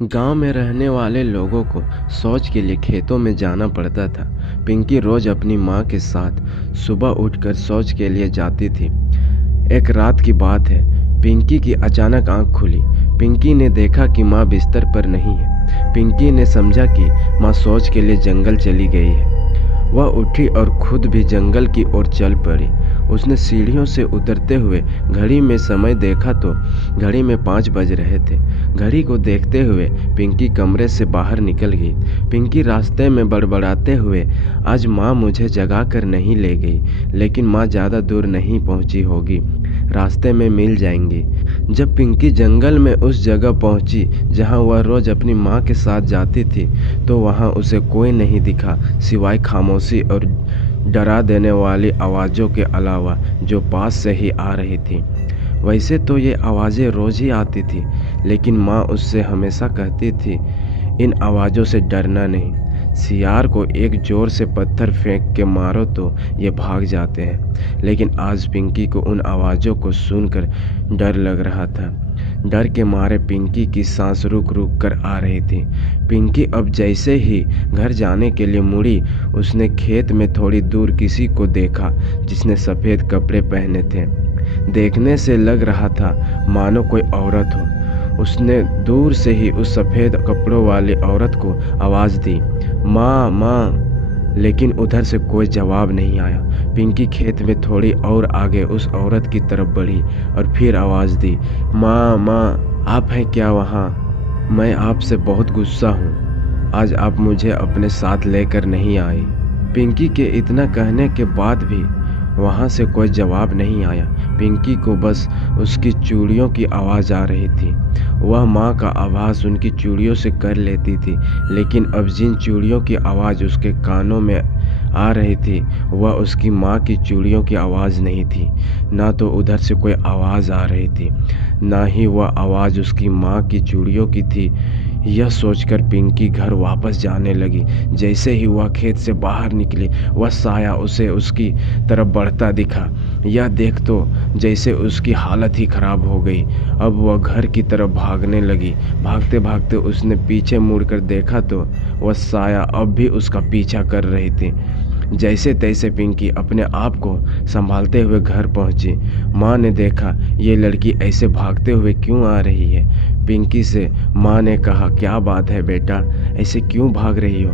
गांव में रहने वाले लोगों को शौच के लिए खेतों में जाना पड़ता था। पिंकी रोज अपनी माँ के साथ सुबह उठकर शौच के लिए जाती थी। एक रात की बात है, पिंकी की अचानक आंख खुली। पिंकी ने देखा कि माँ बिस्तर पर नहीं है। पिंकी ने समझा कि माँ शौच के लिए जंगल चली गई है। वह उठी और खुद भी जंगल की ओर चल पड़ी। उसने सीढ़ियों से उतरते हुए घड़ी में समय देखा तो घड़ी में 5 बज रहे थे। घड़ी को देखते हुए पिंकी कमरे से बाहर निकल गई। पिंकी रास्ते में बड़बड़ाते हुए, आज माँ मुझे जगा कर नहीं ले गई, लेकिन माँ ज़्यादा दूर नहीं पहुँची होगी, रास्ते में मिल जाएंगी। जब पिंकी जंगल में उस जगह पहुंची जहां वह रोज अपनी माँ के साथ जाती थी, तो वहां उसे कोई नहीं दिखा सिवाय खामोशी और डरा देने वाली आवाज़ों के अलावा, जो पास से ही आ रही थी। वैसे तो ये आवाज़ें रोज ही आती थी, लेकिन माँ उससे हमेशा कहती थी, इन आवाज़ों से डरना नहीं। सियार को एक जोर से पत्थर फेंक के मारो तो ये भाग जाते हैं। लेकिन आज पिंकी को उन आवाज़ों को सुनकर डर लग रहा था। डर के मारे पिंकी की सांस रुक रुक कर आ रही थी। पिंकी अब जैसे ही घर जाने के लिए मुड़ी, उसने खेत में थोड़ी दूर किसी को देखा जिसने सफ़ेद कपड़े पहने थे। देखने से लग रहा था मानो कोई औरत हो। उसने दूर से ही उस सफ़ेद कपड़ों वाली औरत को आवाज़ दी, माँ माँ, लेकिन उधर से कोई जवाब नहीं आया। पिंकी खेत में थोड़ी और आगे उस औरत की तरफ बढ़ी और फिर आवाज़ दी, माँ माँ, आप हैं क्या वहाँ? मैं आपसे बहुत गुस्सा हूँ। आज आप मुझे अपने साथ लेकर नहीं आए। पिंकी के इतना कहने के बाद भी वहाँ से कोई जवाब नहीं आया। पिंकी को बस उसकी चूड़ियों की आवाज़ आ रही थी। वह माँ का आभास उनकी चूड़ियों से कर लेती थी, लेकिन अब जिन चूड़ियों की आवाज़ उसके कानों में आ रही थी, वह उसकी माँ की चूड़ियों की आवाज़ नहीं थी। ना तो उधर से कोई आवाज़ आ रही थी, ना ही वह आवाज़ उसकी माँ की चूड़ियों की थी। यह सोचकर पिंकी घर वापस जाने लगी। जैसे ही वह खेत से बाहर निकली, वह साया उसे उसकी तरफ बढ़ता दिखा। यह देख तो जैसे उसकी हालत ही खराब हो गई। अब वह घर की तरफ भागने लगी। भागते भागते उसने पीछे मुड़कर देखा तो वह साया अब भी उसका पीछा कर रही थी। जैसे तैसे पिंकी अपने आप को संभालते हुए घर पहुंची। माँ ने देखा, ये लड़की ऐसे भागते हुए क्यों आ रही है। पिंकी से माँ ने कहा, क्या बात है बेटा, ऐसे क्यों भाग रही हो?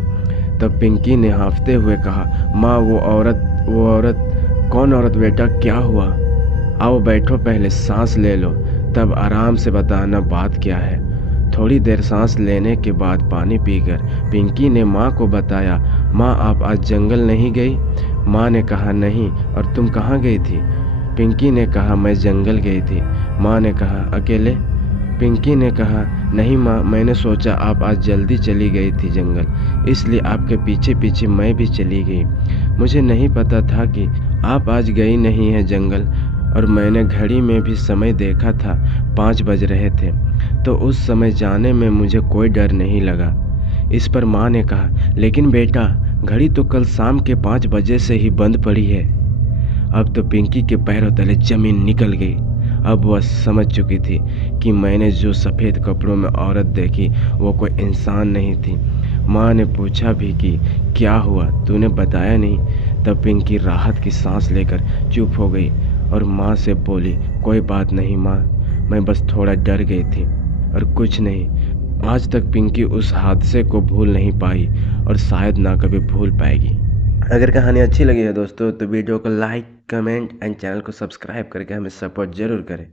तब पिंकी ने हाँफते हुए कहा, माँ वो औरत कौन औरत बेटा, क्या हुआ? आओ बैठो, पहले सांस ले लो, तब आराम से बताना बात क्या है। थोड़ी देर सांस लेने के बाद पानी पीकर पिंकी ने माँ को बताया, माँ आप आज जंगल नहीं गई? माँ ने कहा, नहीं, और तुम कहाँ गई थी? पिंकी ने कहा, मैं जंगल गई थी। माँ ने कहा, अकेले? पिंकी ने कहा, नहीं माँ, मैंने सोचा आप आज जल्दी चली गई थी जंगल, इसलिए आपके पीछे पीछे मैं भी चली गई। मुझे नहीं पता था कि आप आज गई नहीं है जंगल, और मैंने घड़ी में भी समय देखा था, 5 बज रहे थे, तो उस समय जाने में मुझे कोई डर नहीं लगा। इस पर माँ ने कहा, लेकिन बेटा, घड़ी तो कल शाम के 5 बजे से ही बंद पड़ी है। अब तो पिंकी के पैरों तले जमीन निकल गई। अब वह समझ चुकी थी कि मैंने जो सफ़ेद कपड़ों में औरत देखी वो कोई इंसान नहीं थी। माँ ने पूछा भी कि क्या हुआ, तूने बताया नहीं? तब पिंकी राहत की सांस लेकर चुप हो गई और माँ से बोली, कोई बात नहीं माँ, मैं बस थोड़ा डर गई थी और कुछ नहीं। आज तक पिंकी उस हादसे को भूल नहीं पाई और शायद ना कभी भूल पाएगी। अगर कहानी अच्छी लगी है दोस्तों, तो वीडियो को लाइक, कमेंट एंड चैनल को सब्सक्राइब करके हमें सपोर्ट ज़रूर करें,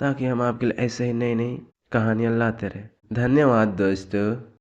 ताकि हम आपके लिए ऐसे ही नई नई कहानियाँ लाते रहें। धन्यवाद दोस्तों।